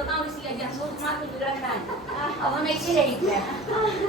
तो गाँव इसलिए जब सूट मार कुछ रखना है अब हम ऐसे रही थे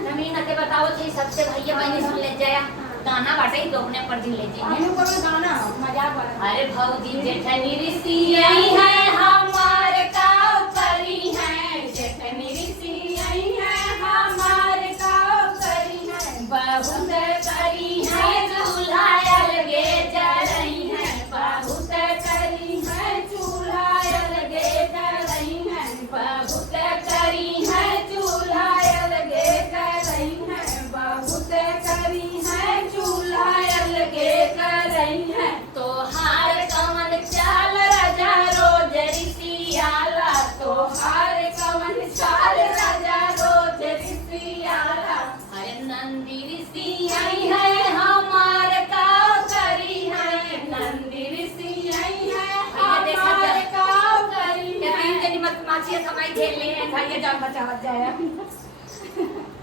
जमीन आते बताओ थे सबसे भैया बहनी सुन ले जाया गाना बाटे ही दोगने पर दिन ले जाइए ऊपर में गाना मजाक वाला अरे भौजी जेठनी ऋषि आई है हमारे काव करी है जेठनी ऋषि आई है हमारे काव करी है बहुत करी है चूल्हा अलगे जा रही है बहुत करी है चूल्हा अलगे जा रही है बहुत करी है चूल्हा अलगे जा रही है बहुत करी है चूल्हा अलगे कर रही है तो हार कमन चाल राजा रोज ऋषियाला तो हार कमन चाल राजा रोज ऋषियाला अरे नंदी ऋषि आई है हमार काव करी है नंदी ऋषि आई है हमार काव करी है तेरी मत माछी समय झेल ले भैया जान बचावत जाए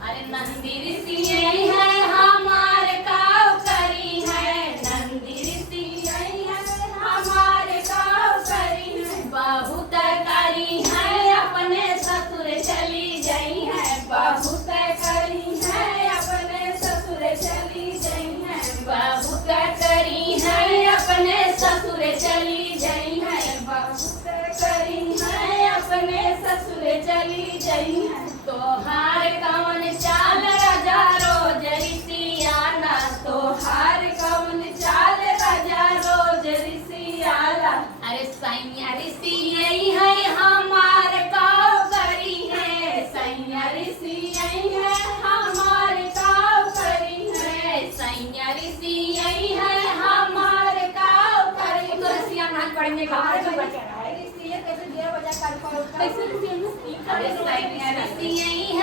अरे नंदी ऋषि आई है हमारे काव करी है नंदी ऋषि आई है हमारे काव करी है बहुत करी है अपने ससुर चली गई है बहुत करी है अपने ससुर चली गई है बहुत करी है अपने ससुर चली गई है बहुत करी है अपने ससुर चली गई है तो हार कवन चाल राजा रोज ऋषियाला तो हार कवन चाल राजा रोज ऋषियाला अरे सैया ऋषि यही है हमार काव करी है सैया ऋषि यही है हमार काव करी है सैया ऋषि यही है हमार काव करी तो रसिया नाच पढ़ने का जो बचा है ऋषि कैसे दिया बजा कर कैसे ऋषि अरे सैया ऋषि यही